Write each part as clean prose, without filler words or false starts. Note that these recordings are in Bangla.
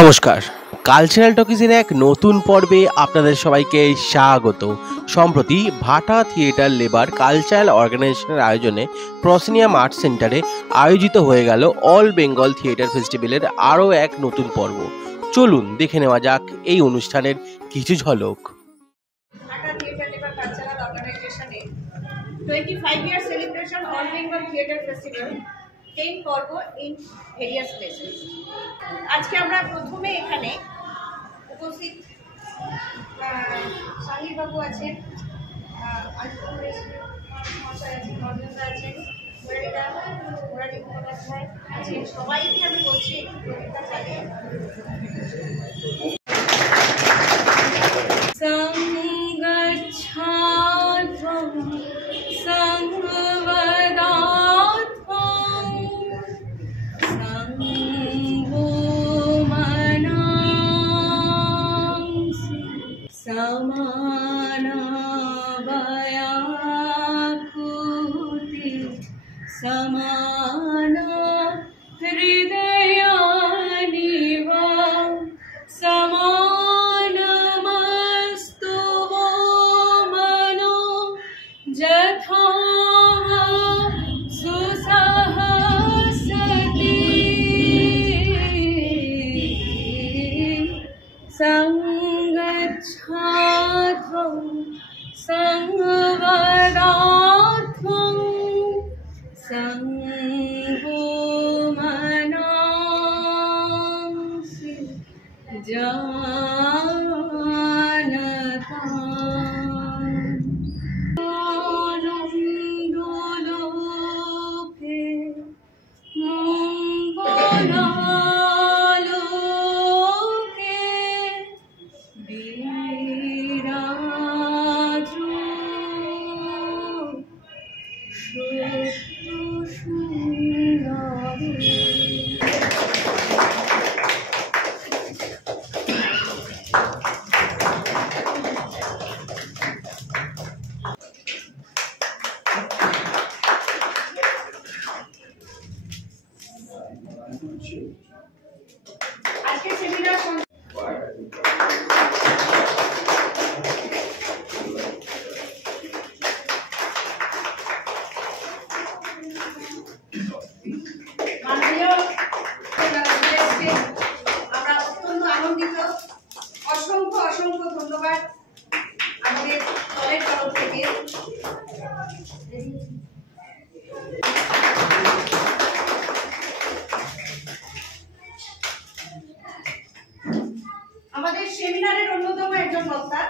নমস্কার, কালচারাল টকিজের এক নতুন পর্বে আপনাদের সবাইকে স্বাগত। সম্প্রতি ভাটা থিয়েটার লেবার কালচারাল অর্গানাইজেশনের আয়োজনে প্রসিনিয়াম আর্ট সেন্টারে আয়োজিত হয়ে গেল অল বেঙ্গল থিয়েটার ফেস্টিভ্যালের আরও এক নতুন পর্ব। চলুন দেখে নেওয়া যাক এই অনুষ্ঠানের কিছু ঝলক। ভাটা থিয়েটার লেবার কালচারাল অর্গানাইজেশনে 25 year celebration All Bengal Theatre Festival 10 পর্ব ইন ভেরিয়াস প্লেসেস। আজকে আমরা প্রথমে এখানে উপস্থিত সাহিল বাবু আছেন, সবাইকে আমি বলছি একটু কবিতা চালিয়ে समाना हृदयानिवा समानमस्तु वो मनो यथा सुसहसति संगच्छात्वं संवदात्वं संगो मनांसि जानता आनन्दलोके मंगलालोके विराजो আজকে সেমিনার আমরা অত্যন্ত আনন্দিত। অসংখ্য অসংখ্য ধন্যবাদ আমাদের দলের তরফ থেকে। আমাদের সেমিনারের অন্যতম একজন বক্তা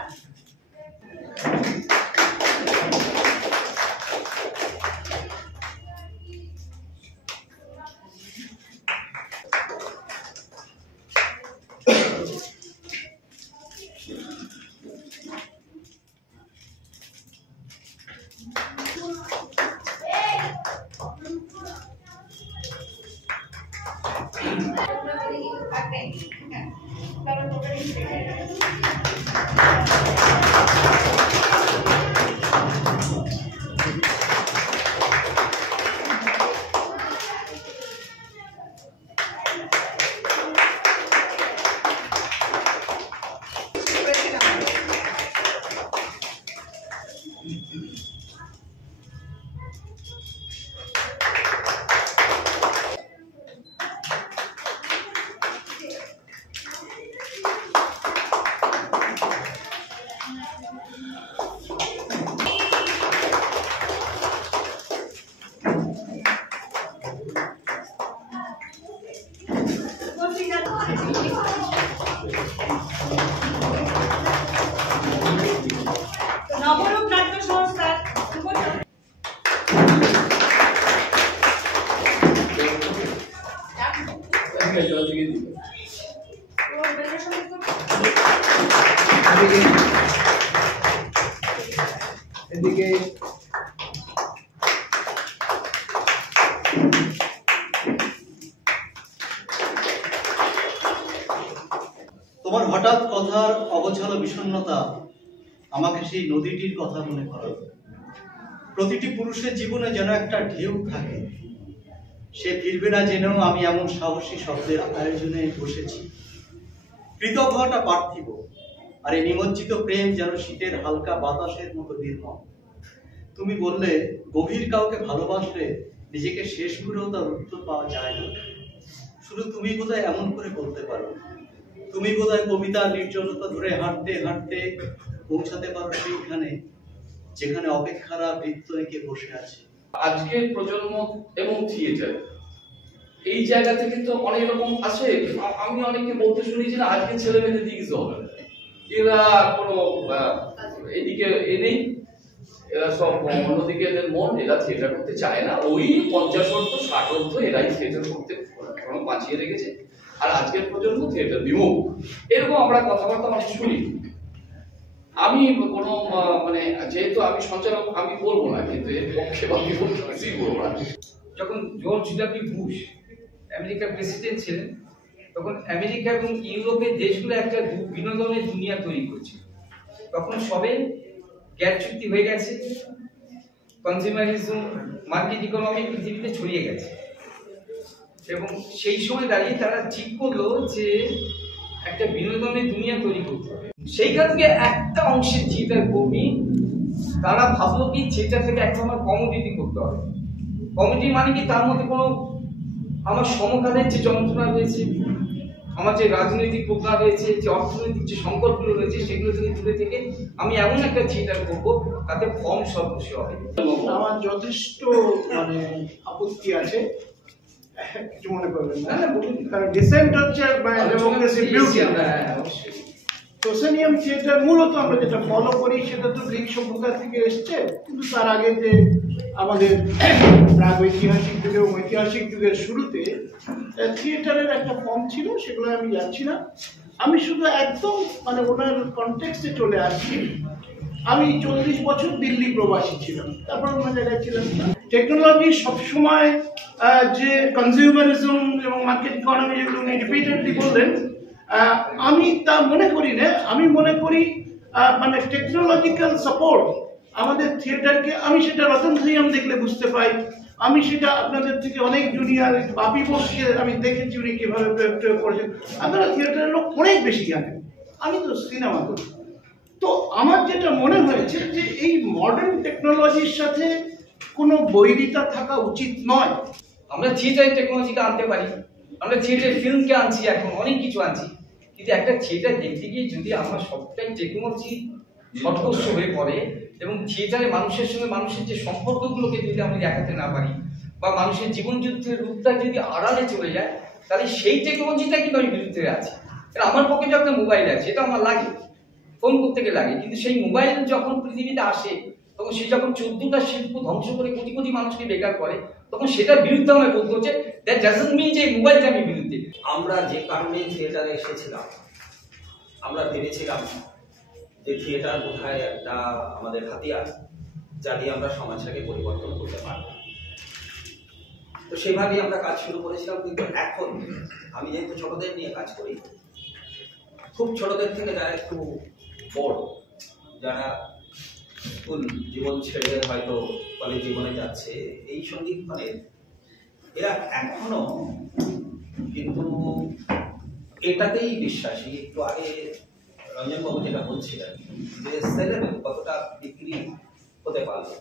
নবরূপ নাট্য সংস্থার এদিকে তোমার হঠাৎ কথার অগোছালো বিষণ্ণতা আমাকে সেই নদীটির কথা মনে করালো। প্রতিটি পুরুষের জীবনে যেন একটা ঢেউ থাকে, সে ফিরবে না জেনেও আমি এমন সাহসী শব্দের আয়োজনে বসেছি। পৃথক হওয়াটা পার্থিব, আর এই নিমজ্জিত প্রেম যেন শীতের হালকা বাতাসের মতো নির্মল। তুমি বললে গভীর কাউকে ভালোবাসলে নিজেকে শেষ করেও তার উত্তর পাওয়া যায় না। শুধু তুমি বোধহয় এমন করে বলতে পারো, তুমি বোধহয় কবিতার নির্জনতা ধরে হাঁটতে হাঁটতে পৌঁছাতে পারো সেইখানে যেখানে অপেক্ষারা বৃত্ত এঁকে বসে আছে। আজকের প্রজন্ম এবং থিয়েটার এই জায়গা থেকে তো অনেক রকম আছে। আমি অনেককে বলতে শুনেছি না, আজকে ছেলে মেয়েদের দিকে কিছু হবে না, এরা কোনো এদিকে নেই, এরা সব অন্যদিকে এদের মন, এরা থিয়েটার করতে চায় না। ওই 50 অর্থ 60 অর্থ এরাই থিয়েটার করতে বাঁচিয়ে রেখেছে। আর আজকের প্রজন্ম থিয়েটার বিমুখ, এরকম আমরা কথাবার্তা অনেক শুনি। আমি কোনো মানে যেহেতু আমি সঞ্চালক, আমি বলবো না, কিন্তু এর পক্ষে বা বিপক্ষে কিছুই বলবো না। যখন জর্জ ডব্লিউ বুশ আমেরিকার প্রেসিডেন্ট ছিলেন, তখন আমেরিকা এবং ইউরোপের দেশগুলো একটা বিনোদনের দুনিয়া তৈরি করছে। তখন সবে গ্যাট চুক্তি হয়ে গেছে, কনজিউমারিজম, মার্কেট ইকোনমি পৃথিবীতে ছড়িয়ে গেছে, এবং সেই সময় দাঁড়িয়ে তারা ঠিক করলো যে একটা বিনোদনের দুনিয়া তৈরি করতে হবে। সেইখান থেকে একটা অংশের থিয়েটার কর্মী তারা ভাবলো কি থিয়েটার থেকে একটা আমার কমোডিটি করতে হবে। কমিটি মানে কি, তার মধ্যে কোনো আমার সমকালের যে যন্ত্রণা রয়েছে, আমার যে রাজনৈতিক প্রজ্ঞা রয়েছে, যে অর্থনৈতিক যে সংকটগুলো রয়েছে, সেগুলো থেকে দূরে থেকে আমি এমন একটা থিয়েটার করবো তাতে ফর্ম সর্বস্ব হবে। আমার যথেষ্ট মানে আপত্তি আছে, কিছু মনে করবেন না, কারণ ডিসেন্ট হচ্ছে ডেমোক্রেসি বিউটি। প্রসেনিয়াম থিয়েটার মূলত আমরা যেটা ফলো করি সেটা তো গ্রিক সভ্যতা থেকে এসছে, কিন্তু তার আগে যে আমাদের প্রাগ ঐতিহাসিক যুগে এবং ঐতিহাসিক যুগের শুরুতে থিয়েটারের একটা ফর্ম ছিল, সেগুলো আমি যাচ্ছি না। আমি শুধু একদম মানে ওনার কনটেক্সটে চলে আসছি। আমি 40 বছর দিল্লি প্রবাসী ছিলাম, তারপর অন্য জায়গায় ছিলাম। টেকনোলজি সবসময় যে কনজিউমারিজম এবং মার্কেট ইকোনমি যেগুলো উনি রিপিটেডলি বললেন, আমি তা মনে করি না। আমি মনে করি মানে টেকনোলজিক্যাল সাপোর্ট আমাদের থিয়েটারকে, আমি সেটা রতন ধাইয়াম দেখলে বুঝতে পাই, আমি সেটা আপনাদের থেকে অনেক জুনিয়র বাপি বোসকে আমি দেখেছি উনি কিভাবে প্রয়োগ করেছেন। আপনারা থিয়েটারের লোক অনেক বেশি জানেন, আমি তো সিনেমা করি। তো আমার যেটা মনে হয়েছে যে এই মডার্ন টেকনোলজির সাথে কোনো বৈরিতা থাকা উচিত নয়। আমরা থিয়েটারের টেকনোলজিকে আনতে পারি, আমরা থিয়েটার ফিল্মকে আনছি, এখন অনেক কিছু আনছি, কিন্তু একটা থিয়েটার দেখতে গিয়ে যদি আমার সবটাই টেকনোলজি সর্বস্ব হয়ে পড়ে এবং থিয়েটারে মানুষের সঙ্গে মানুষের যে সম্পর্কগুলোকে যদি আমরা দেখাতে না পারি, বা মানুষের জীবনযুদ্ধের রূপটা যদি আড়ালে চলে যায়, তাহলে সেই টেকনোলজিটা কিন্তু আমি বিরুদ্ধে আছি। আমার পক্ষে যে একটা মোবাইল আছে, সেটা আমার লাগে, ফোন করতে গেলে লাগে, কিন্তু সেই মোবাইল যখন পৃথিবীতে আসে, তখন সে যখন 14টা শিল্প ধ্বংস করে কোটি কোটি মানুষকে বেকার করে, তখন সেটার বিরুদ্ধে আমায় বোধ করছে। দ্যাট ডাজন্ট মিন যে মোবাইলটা আমি বিরুদ্ধে। আমরা যে কারণে থিয়েটারে এসেছিলাম, আমরা ভেবেছিলাম যে থিয়েটার বোধহয় একটা আমাদের হাতিয়ার, যা দিয়ে আমরা সমাজটাকে পরিবর্তন করতে পারব। তো সেভাবেই আমরা কাজ শুরু করেছিলাম। কিন্তু এখন আমি যেহেতু ছোটদের নিয়ে কাজ করি, খুব ছোটদের থেকে যারা একটু বড়, যারা স্কুল জীবন ছেড়ে হয়তো কলেজ জীবনে যাচ্ছে, এই সঙ্গীত মানে এরা এখনো কিন্তু এটাতেই বিশ্বাসী। একটু আগে রঞ্জনবাবু যেটা বলছিলেন যে সেলেবেল কতটা বিক্রি হতে পারলো,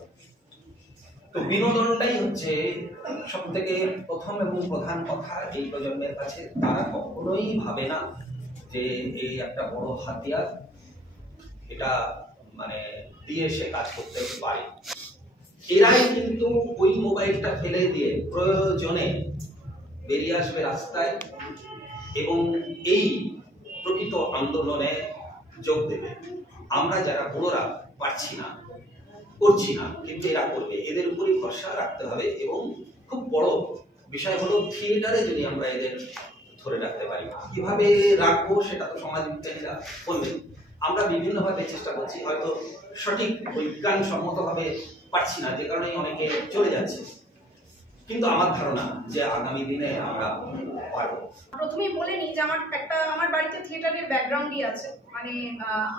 তো বিনোদনটাই হচ্ছে সব থেকে প্রথম এবং প্রধান কথা এই প্রজন্মের কাছে। তারা কখনোই ভাবে না যে এই একটা বড় হাতিয়ার, এটা মানে দিয়ে সে কাজ করতে পারে। এরাই কিন্তু ওই মোবাইলটা ফেলে দিয়ে প্রয়োজনে বেরিয়ে আসবে রাস্তায় এবং এই প্রকৃত আন্দোলনে যোগ দেবে। আমরা যারা বড়রা পারছি না, করছি না, কিন্তু এরা করবে। এদের উপরই ভরসা রাখতে হবে। এবং খুব বড় বিষয় হলো থিয়েটারে যদি আমরা এদের ধরে রাখতে পারি, কিভাবে রাখবো সেটা তো সমাজ বিজ্ঞানীরা বলবেন। আমরা বিভিন্নভাবে চেষ্টা করছি, হয়তো সঠিক বিজ্ঞানসম্মতভাবে পারছি না, যে কারণে অনেকে চলে যাচ্ছে, কিন্তু আমার ধারণা যে আগামী দিনে আমরা পারবো। প্রথমেই বলে নিই যে আমার বাড়িতে থিয়েটারের ব্যাকগ্রাউন্ডই আছে। মানে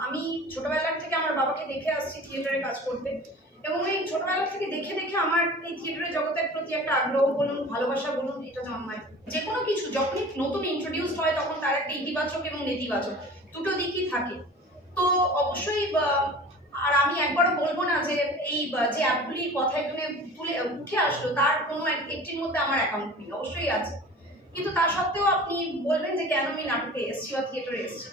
আমি ছোটবেলা থেকে আমার বাবাকে দেখে আসছি থিয়েটারে কাজ করতে, এবং এই ছোটবেলা থেকে দেখে দেখে আমার এই থিয়েটারের জগতের প্রতি একটা আগ্রহ বলুন, ভালোবাসা বলুন, এটা জন্মায়। যে কোনো কিছু যখনই নতুন ইন্ট্রোডিউস হয় তখন তার একটা ইতিবাচক এবং নেতিবাচক দুটো দিকই থাকে। তো অবশ্যই আর আমি একবারও বলবো না যে এই যে অ্যাপগুলির কথা এখানে তুলে উঠে আসলো তার কোনো একটির মধ্যে আমার অ্যাকাউন্ট নেই, অবশ্যই আছে। কিন্তু তা সত্ত্বেও আপনি বলবেন যে কেন আমি নাটকে এসেছি বা থিয়েটারে এসেছি।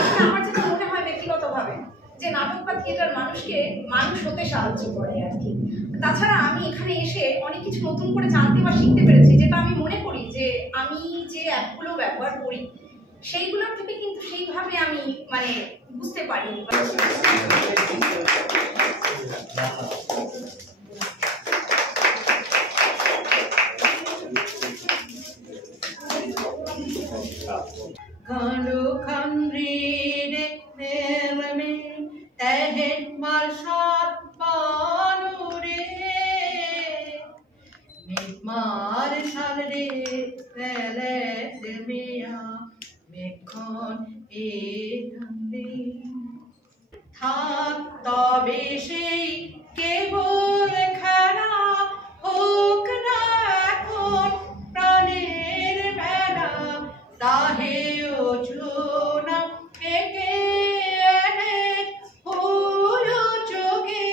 আসলে আমার যেটা মনে হয় ব্যক্তিগতভাবে যে নাটক বা থিয়েটার মানুষকে মানুষ হতে সাহায্য করে আর কি। তাছাড়া আমি এখানে এসে অনেক কিছু নতুন করে জানতে বা শিখতে পেরেছি, যেটা আমি মনে করি যে আমি যে অ্যাপগুলো ব্যবহার করি সেইগুলোর থেকে কিন্তু সেইভাবে আমি মানে বুঝতে পারি। Kando kamrine melame tahen marshat banure mikmar shalre pele demia mekhon ekande thak tobe sei kebol khana hok na ekhon praner bela তাহে ওজনা পেকে এনে হলো চোখে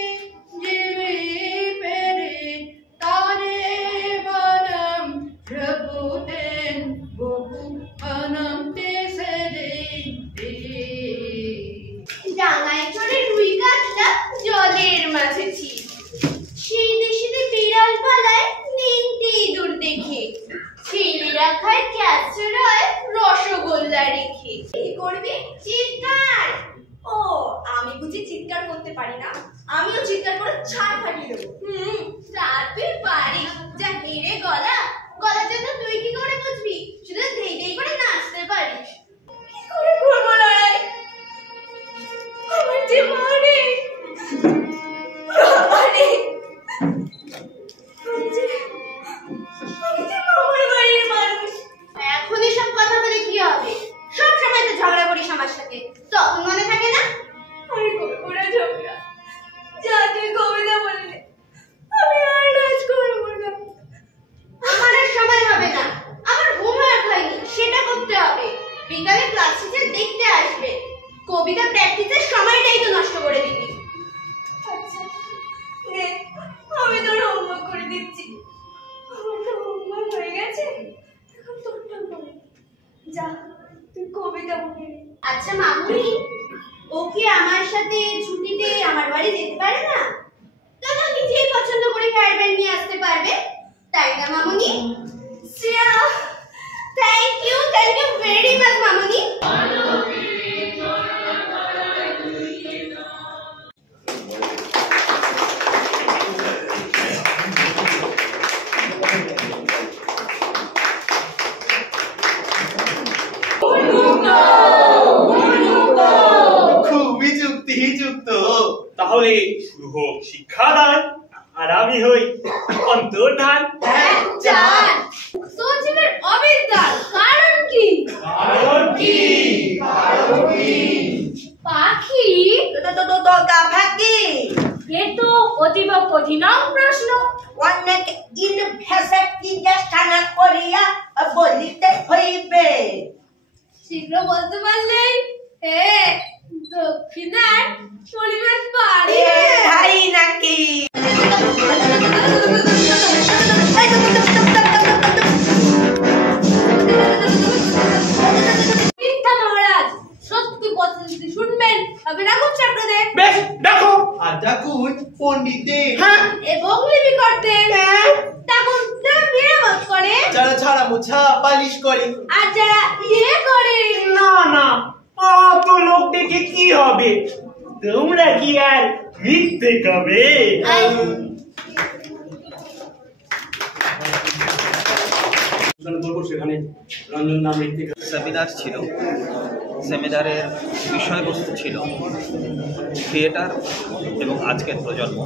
জীবে পেরে তারে বনম প্রভুতেন বহু অনন্তে সেরে ডাঙায় চড়ে রুই কাতলা জলের মাঝে ছিল, শীতে শীতে বিড়াল পালায় নিমতি ইঁদুর দেখে, ছেলেরা খায় ক্যাচরয় রসগোল্লা রেখে। কি করবি? চিৎকার। ও আমি বুঝি চিৎকার করতে পারি না? আমিও চিৎকার করে ছাড় ফাটিয়ে দেবো। তা তুই পারিস, যা হেরে গলা, গলার জন্য তুই কি করে বুঝবি? শুধু ধেই ধেই করে নাচতে পারিস। কি করে করবো লড়াই? আমার যে মানে এখনই সব কথা বলে কি হবে? সব সময় তো ঝগড়া করিস আমার সাথে, তখন মনে থাকে না? আমি কবে করে ঝগড়া? যা তুই কবিতা বললে আমি আর নাচ করবো না। আমার আর সময় হবে না, আমার হোমওয়ার্ক হয়নি, সেটা করতে হবে। বিকালে ক্লাস টিচার দেখতে আসবে, কবিতা প্র্যাকটিসের সময়টাই তো নষ্ট করে দিবি। আচ্ছা নে, আমি তোর হোমওয়ার্ক করে দিচ্ছি। আমার তো হোমওয়ার্ক হয়ে গেছে, এখন তোরটা করে যা, তুই কবিতা বলে। আচ্ছা মামুনি, ও কি আমার সাথে ছুটিতে আমার বাড়ি যেতে পারে না? তখন নিজেই পছন্দ করে হেয়ার ব্যান্ড নিয়ে আসতে পারবে, তাই না মামুনি? থ্যাংক ইউ ভেরি মাচ মামুনি। খুবই যুক্তিযুক্ত। তাহলে শুরু হোক শিক্ষাদান, আর আমি হই অন্তর্ধান। সচিবের অবিদ্যার কারণ কি? পাখি পাখি এ তো অতীব কঠিন প্রশ্ন। অনেক ইনভেসিভ জিজ্ঞাসা করিয়া বলিতে হইবে। শীঘ্র বলতে পারলেই দক্ষিণার পরিবেশ পারি হাই নাকি? মহারাজ, সত্যি কথা যদি শুনবেন তবে রাঘব চক্রদেব। বেশ, দেখো। আর ডাকুন পণ্ডিতদের। এবং লিপিকরদের। ডাকুন যারা মেরামত করে, যারা ছাড়া মোছা পালিশ করে, আর যারা করে। না না, অত লোক দেখে কি হবে? তোমরা কি আর মিথ্যে কবে? সেখানে রঞ্জন নাম লিখতে সেমিনার ছিল। সেমিনারের বিষয়বস্তু ছিল থিয়েটার এবং আজকের প্রজন্ম।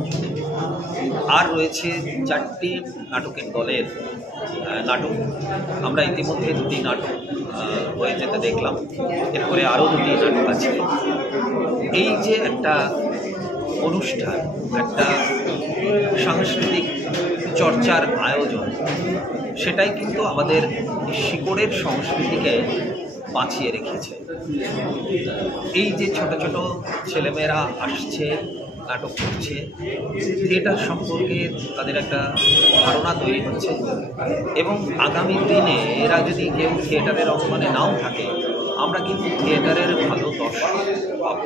আর রয়েছে 4টি নাটকের দলের নাটক। আমরা ইতিমধ্যে 2টি নাটক হয়ে যেতে দেখলাম, এরপরে আরও 2টি নাটক আছে। এই যে একটা অনুষ্ঠান, একটা সাংস্কৃতিক চর্চার আয়োজন, সেটাই কিন্তু আমাদের শিকড়ের সংস্কৃতিকে বাঁচিয়ে রেখেছে। এই যে ছোট ছোট ছেলেমেয়েরা আসছে, নাটক করছে, থিয়েটার সম্পর্কে তাদের একটা ধারণা তৈরি হচ্ছে, এবং আগামী দিনে এরা যদি কেউ থিয়েটারের অঙ্গনে নাও থাকে, আমরা কিন্তু থিয়েটারের ভালো দর্শক পাব।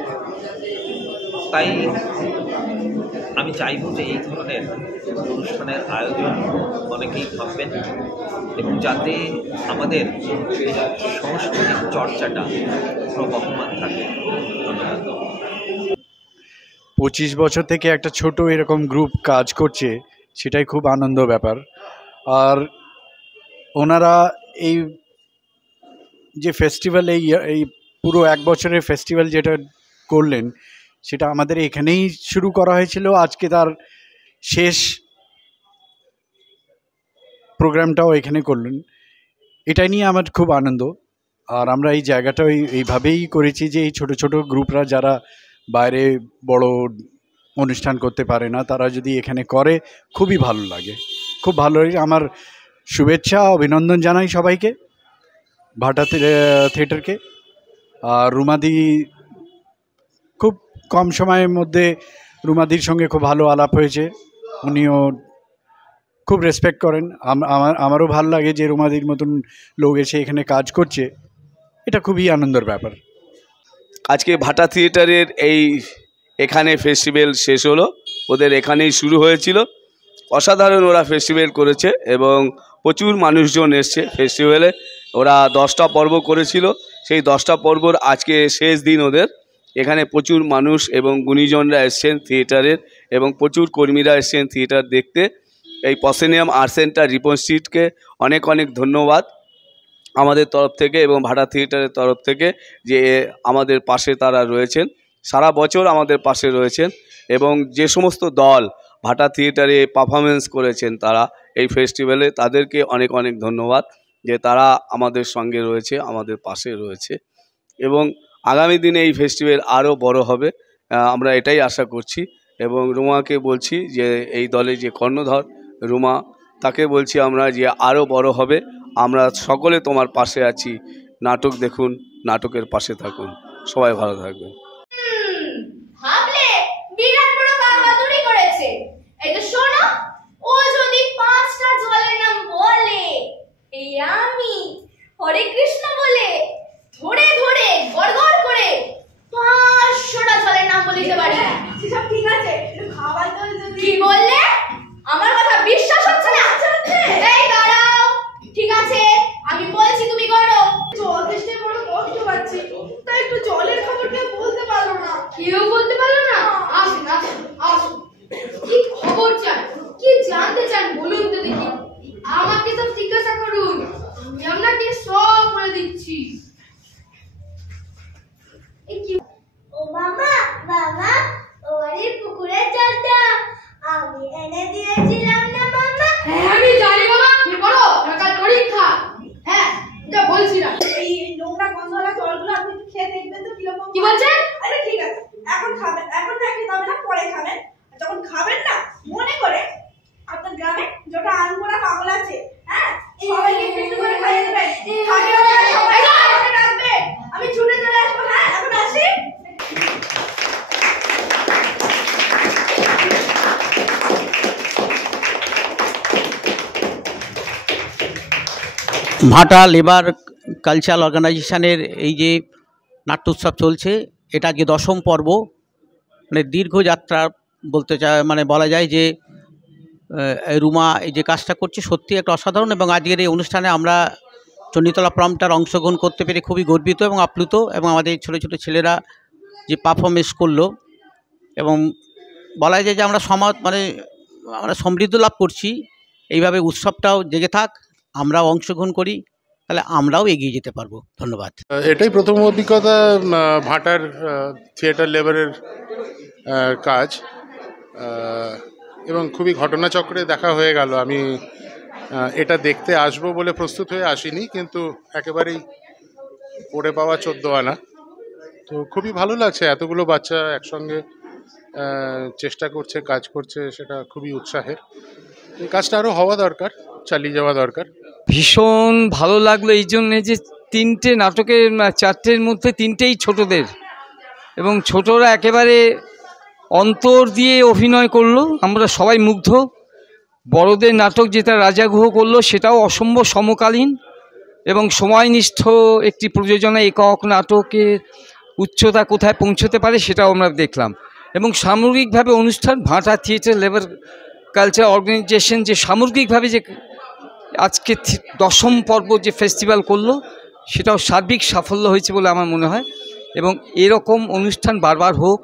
তাই আমি চাইব যে এই ধরনের অনুষ্ঠানের আয়োজন অনেকেই ভাববেন, এবং যাতে আমাদের সাংস্কৃতিক চর্চাটা প্রবহমান থাকে। ধন্যবাদ। 25 বছর থেকে একটা ছোট এরকম গ্রুপ কাজ করছে, সেটাই খুব আনন্দ ব্যাপার। আর ওনারা এই যে ফেস্টিভ্যাল, এই পুরো 1 বছরের ফেস্টিভ্যাল যেটা করলেন, সেটা আমাদের এখানেই শুরু করা হয়েছিল। আজকে তার শেষ প্রোগ্রামটাও এখানে করলেন, এটাই নিয়ে আমার খুব আনন্দ। আর আমরা এই জায়গাটা এইভাবেই করেছি যে এই ছোট ছোট গ্রুপরা যারা বাইরে বড় অনুষ্ঠান করতে পারে না, তারা যদি এখানে করে খুবই ভালো লাগে, খুব ভালো লাগে। আমার শুভেচ্ছা, অভিনন্দন জানাই সবাইকে, ভাটা থিয়েটারকে। আর রুমাদি, খুব কম সময়ের মধ্যে রুমাদির সঙ্গে খুব ভালো আলাপ হয়েছে, উনিও খুব রেসপেক্ট করেন। আমারও ভালো লাগে যে রুমাদির মতন লোক এসে এখানে কাজ করছে, এটা খুবই আনন্দের ব্যাপার। আজকে ভাটা থিয়েটারের এখানে ফেস্টিভ্যাল শেষ হলো, ওদের এখানেই শুরু হয়েছিল। অসাধারণ ওরা ফেস্টিভ্যাল করেছে এবং প্রচুর মানুষজন এসছে ফেস্টিভ্যালে। ওরা 10টা পর্ব করেছিল, সেই 10টা পর্বর আজকে শেষ দিন ওদের। এখানে প্রচুর মানুষ এবং গুণীজনরা এসছেন থিয়েটারের, এবং প্রচুর কর্মীরা এসছেন থিয়েটার দেখতে। এই প্রসেনিয়াম আর্ট সেন্টার রিপন স্ট্রিটকে অনেক অনেক ধন্যবাদ আমাদের তরফ থেকে এবং ভাটা থিয়েটারের তরফ থেকে, যে আমাদের পাশে তারা রয়েছেন, সারা বছর আমাদের পাশে রয়েছেন। এবং যে সমস্ত দল ভাটা থিয়েটারে পারফরমেন্স করেছেন তারা এই ফেস্টিভ্যালে, তাদেরকে অনেক অনেক ধন্যবাদ যে তারা আমাদের সঙ্গে রয়েছে, আমাদের পাশে রয়েছে। এবং আগামী দিনে এই ফেস্টিভ্যাল আরও বড় হবে, আমরা এটাই আশা করছি। এবং রুমাকে বলছি যে এই দলে যে কর্ণধর রুমা, তাকে বলছি আমরা যে আরও বড় হবে। আমরা সকলে তোমার পাশে আছি, নাটক দেখুন, নাটকের পাশে থাকুন, সবাই ভালো থাকবেন। ভাবলে বিরাট বড় বাহাদুরি করেছে। এই তো শোনো, ও যদি 5টা জলের নাম বলে, এই আমি হরে কৃষ্ণ বলে ধরে ধরে গড়গড় করে 500টা জলের নাম বলে দিতে পারি। সেসব ঠিক আছে, খাবার তো কি বললে? আমার কথা বিশ্বাস হচ্ছে না? এই দাঁড়াও, ঠিক আছে আমি বলছি, তুমি করো। জল তেষ্টায় বড় কষ্ট পাচ্ছি, তাই একটু জলের খবরটা বলতে পারলো না। কেউ বলতে পারলো না? আসুন আসুন আসুন, কি খবর চান, কি জানতে চান বলুন তো দেখি। আমাকে তো জিজ্ঞাসা করুন, আমি আপনাকে সব বলে দিচ্ছি। ও মামা, মামা, ওই পুকুরের জলটা আমি এনে দিয়েছিলাম না মামা? হ্যাঁ আমি জানি মামা, কি করো কাল পরীক্ষা। হ্যাঁ এটা বলছিলাম, এই নোংরা গন্ধওয়ালা জলগুলো আপনি একটু খেয়ে দেখবেন তো কিরকম। কি বলছেন? আরে ঠিক আছে, এখন খাবেন, এখন না খেতে হবে না, পরে খাবেন। যখন খাবেন না, মনে করে আপনার গ্রামে যত আনমোড়া পাগল আছে, হ্যাঁ সবাইকে একটু করে খাইয়ে দেবেন। সবাই রাখবে, আমি ছুটে চলে আসবো। হ্যাঁ এখন আসি। ভাটা লেবার কালচারাল অর্গানাইজেশনের এই যে নাট্যোৎসব চলছে, এটা আজকে 10ম পর্ব। মানে দীর্ঘ যাত্রা বলতে মানে বলা যায় যে রুমা এই যে কাজটা করছে সত্যি একটা অসাধারণ। এবং আজকের এই অনুষ্ঠানে আমরা চণ্ডীতলা প্রমটার অংশগ্রহণ করতে পেরে খুবই গর্বিত এবং আপ্লুত। এবং আমাদের ছোটো ছোটো ছেলেরা যে পারফরমেন্স করলো, এবং বলা যায় যে আমরা আমরা সমৃদ্ধ লাভ করছি। এইভাবে উৎসবটাও জেগে থাক, আমরাও অংশগ্রহণ করি, তাহলে আমরাও এগিয়ে যেতে পারবো। ধন্যবাদ। এটাই প্রথম অভিজ্ঞতা ভাটার থিয়েটার লেবারের কাজ, এবং খুবই ঘটনাচক্রে দেখা হয়ে গেল। আমি এটা দেখতে আসবো বলে প্রস্তুত হয়ে আসিনি, কিন্তু একেবারেই পড়ে পাওয়া 14 আনা। তো খুবই ভালো লাগছে এতগুলো বাচ্চা একসঙ্গে চেষ্টা করছে, কাজ করছে, সেটা খুবই উৎসাহের। এই কাজটা আরও হওয়া দরকার, চালিয়ে যাওয়া দরকার। ভীষণ ভালো লাগলো এই জন্যে যে তিনটে নাটকের চারটের মধ্যে তিনটেই ছোটদের, এবং ছোটরা একেবারে অন্তর দিয়ে অভিনয় করলো, আমরা সবাই মুগ্ধ। বড়দের নাটক যেটা রাজাগুহ করলো সেটাও অসম্ভব সমকালীন এবং সময়নিষ্ঠ একটি প্রযোজনা, একক নাটকের উচ্চতা কোথায় পৌঁছতে পারে সেটাও আমরা দেখলাম। এবং সামগ্রিকভাবে অনুষ্ঠান ভাটা থিয়েটার লেবার কালচার অর্গানাইজেশন যে সামগ্রিকভাবে যে আজকে 10ম পর্ব যে ফেস্টিভ্যাল করলো সেটাও সার্বিক সাফল্য হয়েছে বলে আমার মনে হয়। এবং এরকম অনুষ্ঠান বারবার হোক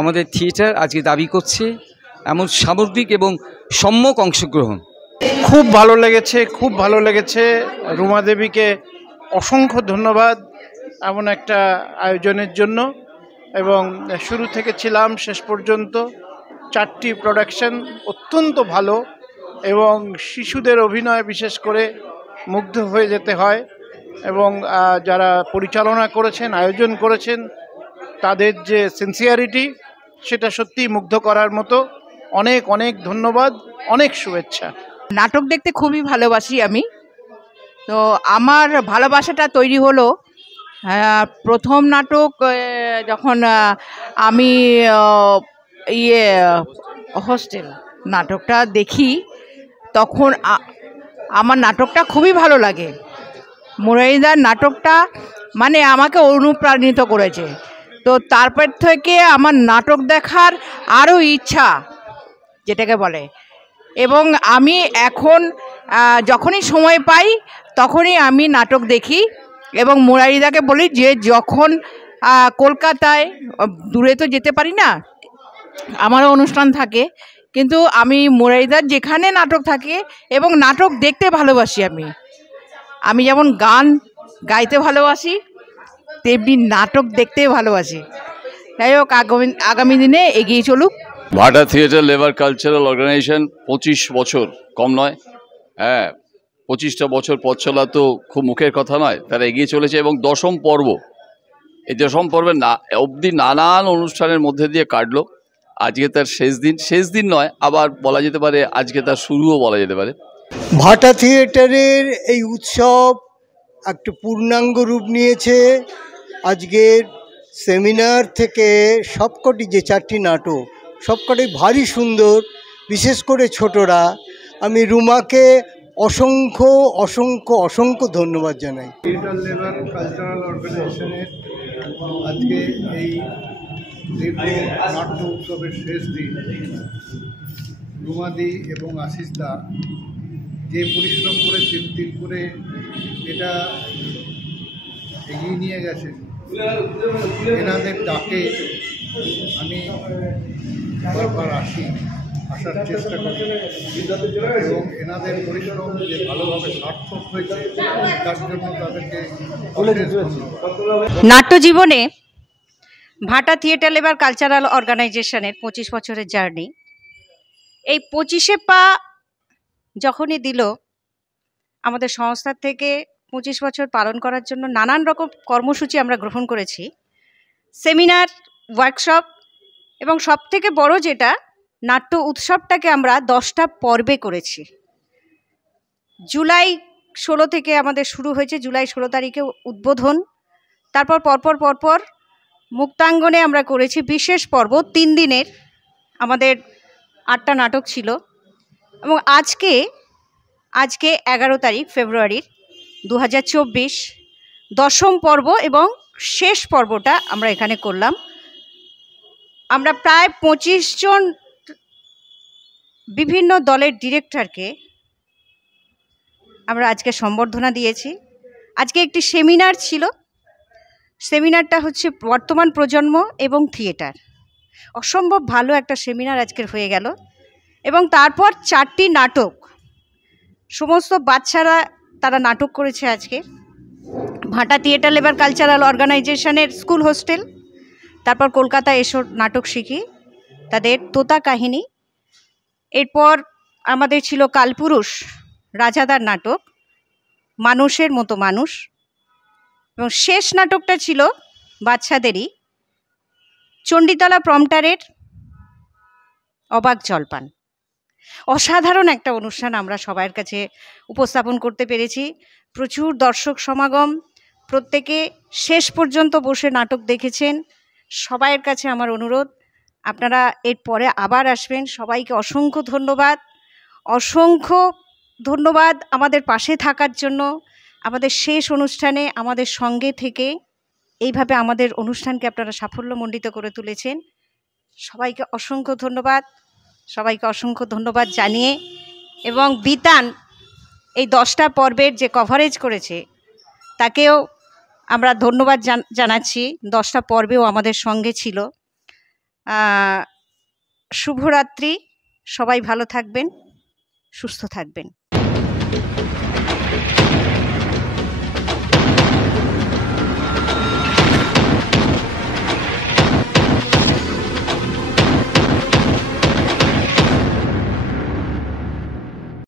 আমাদের থিয়েটার আজকে দাবি করছে, এমন সামগ্রিক এবং সম্যক অংশগ্রহণ। খুব ভালো লেগেছে, খুব ভালো লেগেছে। রুমা দেবীকে অসংখ্য ধন্যবাদ এমন একটা আয়োজনের জন্য। এবং শুরু থেকে ছিলাম শেষ পর্যন্ত 4টি প্রোডাকশন অত্যন্ত ভালো, এবং শিশুদের অভিনয় বিশেষ করে মুগ্ধ হয়ে যেতে হয়। এবং যারা পরিচালনা করেছেন, আয়োজন করেছেন, তাদের যে সিনসিয়ারিটি সেটা সত্যিই মুগ্ধ করার মতো। অনেক অনেক ধন্যবাদ, অনেক শুভেচ্ছা। নাটক দেখতে খুবই ভালোবাসি আমি। তো আমার ভালোবাসাটা তৈরি হলো প্রথম নাটক যখন আমি হোস্টেল নাটকটা দেখি, তখন আমার নাটকটা খুবই ভালো লাগে। মুরারিদার নাটকটা মানে আমাকে অনুপ্রাণিত করেছে। তো তারপর থেকে আমার নাটক দেখার আরও ইচ্ছা যেটাকে বলে। এবং আমি এখন যখনই সময় পাই তখনই আমি নাটক দেখি। এবং মুরারিদাকে বলি যে যখন কলকাতায়, দূরে তো যেতে পারি না, আমারও অনুষ্ঠান থাকে, কিন্তু আমি মুরারিদার যেখানে নাটক থাকে এবং নাটক দেখতে ভালোবাসি। আমি যেমন গান গাইতে ভালোবাসি তেমনি নাটক দেখতে ভালোবাসি। যাই হোক, আগামী দিনে এগিয়ে চলুক। ভাটা থিয়েটার লেবার কালচারাল অর্গানাইজেশন 25 বছর কম নয়। হ্যাঁ, 25টা বছর পথ চলা তো খুব মুখের কথা নয়, তারা এগিয়ে চলেছে। এবং 10ম পর্ব, এই 10ম পর্বের অবধি নানান অনুষ্ঠানের মধ্যে দিয়ে কাটলো। আজকে তার শেষ দিন নয়, আবার বলা যেতে পারে আজকে তার শুরুও বলা যেতে পারে। ভাটা থিয়েটারের এই উৎসব একটা পূর্ণাঙ্গ রূপ নিয়েছে। আজকের সেমিনার থেকে সবকটি যে 4টি নাটক সবকটি ভারী সুন্দর, বিশেষ করে ছোটরা। আমি রুমাকে অসংখ্য অসংখ্য অসংখ্য ধন্যবাদ জানাই। থিয়েটার লেবার কালচারাল অর্গানাইজেশনের আজকে এই নাট্য উৎসবের শেষ দিন, রুমাদি এবং আশিস দা যে পরিশ্রম করে 3 দিন করে এটা এগিয়ে নিয়ে গেছেন, এনাদের ডাকে আমি বারবার আসার চেষ্টা করি। এবং এনাদের পরিশ্রম যে ভালোভাবে সার্থক হয়েছে তার জন্য তাদেরকে নাট্য জীবনে ভাটা থিয়েটার লেবার কালচারাল অর্গানাইজেশনের 25 বছরের জার্নি, এই 25-এ পা যখনই দিল, আমাদের সংস্থার থেকে 25 বছর পালন করার জন্য নানান রকম কর্মসূচি আমরা গ্রহণ করেছি, সেমিনার, ওয়ার্কশপ, এবং সবথেকে বড় যেটা নাট্য উৎসবটাকে আমরা 10টা পর্বে করেছি। জুলাই 16 থেকে আমাদের শুরু হয়েছে, জুলাই 16 তারিখে উদ্বোধন, তারপর পরপর মুক্তাঙ্গনে আমরা করেছি বিশেষ পর্ব 3 দিনের, আমাদের 8টা নাটক ছিল। এবং আজকে 11 তারিখ ফেব্রুয়ারির 2024 10ম পর্ব এবং শেষ পর্বটা আমরা এখানে করলাম। আমরা প্রায় 25 জন বিভিন্ন দলের ডিরেক্টরকে আমরা আজকে সম্বর্ধনা দিয়েছি। আজকে একটি সেমিনার ছিল, সেমিনারটা হচ্ছে বর্তমান প্রজন্ম এবং থিয়েটার। অসম্ভব ভালো একটা সেমিনার আজকের হয়ে গেল। এবং তারপর 4টি নাটক, সমস্ত বাচ্চারা তারা নাটক করেছে আজকে। ভাটা থিয়েটার লেবার কালচারাল অর্গানাইজেশনের স্কুল হোস্টেল, তারপর কলকাতা এসো নাটক শিখি, তাদের তোতা কাহিনী। এরপর আমাদের ছিল কালপুরুষ রাজাদার নাটক, মানুষের মতো মানুষ। এবং শেষ নাটকটা ছিল বাচ্চাদেরই, চণ্ডীতলা প্রম্পটারের অবাক জলপান, অসাধারণ একটা অনুষ্ঠান আমরা সবার কাছে উপস্থাপন করতে পেরেছি। প্রচুর দর্শক সমাগম, প্রত্যেকে শেষ পর্যন্ত বসে নাটক দেখেছেন। সবাইয়ের কাছে আমার অনুরোধ, আপনারা এরপরে আবার আসবেন। সবাইকে অসংখ্য ধন্যবাদ, অসংখ্য ধন্যবাদ আমাদের পাশে থাকার জন্য, আমাদের শেষ অনুষ্ঠানে আমাদের সঙ্গে থেকে এইভাবে আমাদের অনুষ্ঠানকে আপনারা সাফল্যমণ্ডিত করে তুলেছেন। সবাইকে অসংখ্য ধন্যবাদ, সবাইকে অসংখ্য ধন্যবাদ জানিয়ে, এবং বিতান এই 10টা পর্বের যে কভারেজ করেছে তাকেও আমরা ধন্যবাদ জানাচ্ছি। 10টা পর্বেও আমাদের সঙ্গে ছিল। শুভরাত্রি, সবাই ভালো থাকবেন, সুস্থ থাকবেন।